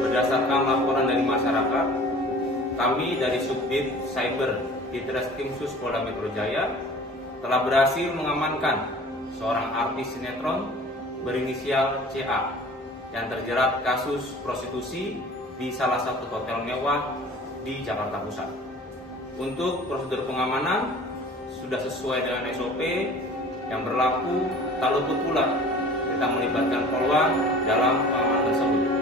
Berdasarkan laporan dari masyarakat, kami dari Subdit Cyber di Ditreskrim Sus Polda Metro Jaya telah berhasil mengamankan seorang artis sinetron berinisial CA yang terjerat kasus prostitusi di salah satu hotel mewah di Jakarta Pusat. Untuk prosedur pengamanan sudah sesuai dengan SOP yang berlaku, tak luput pula kita melibatkan Polwan dalam pengamanan tersebut.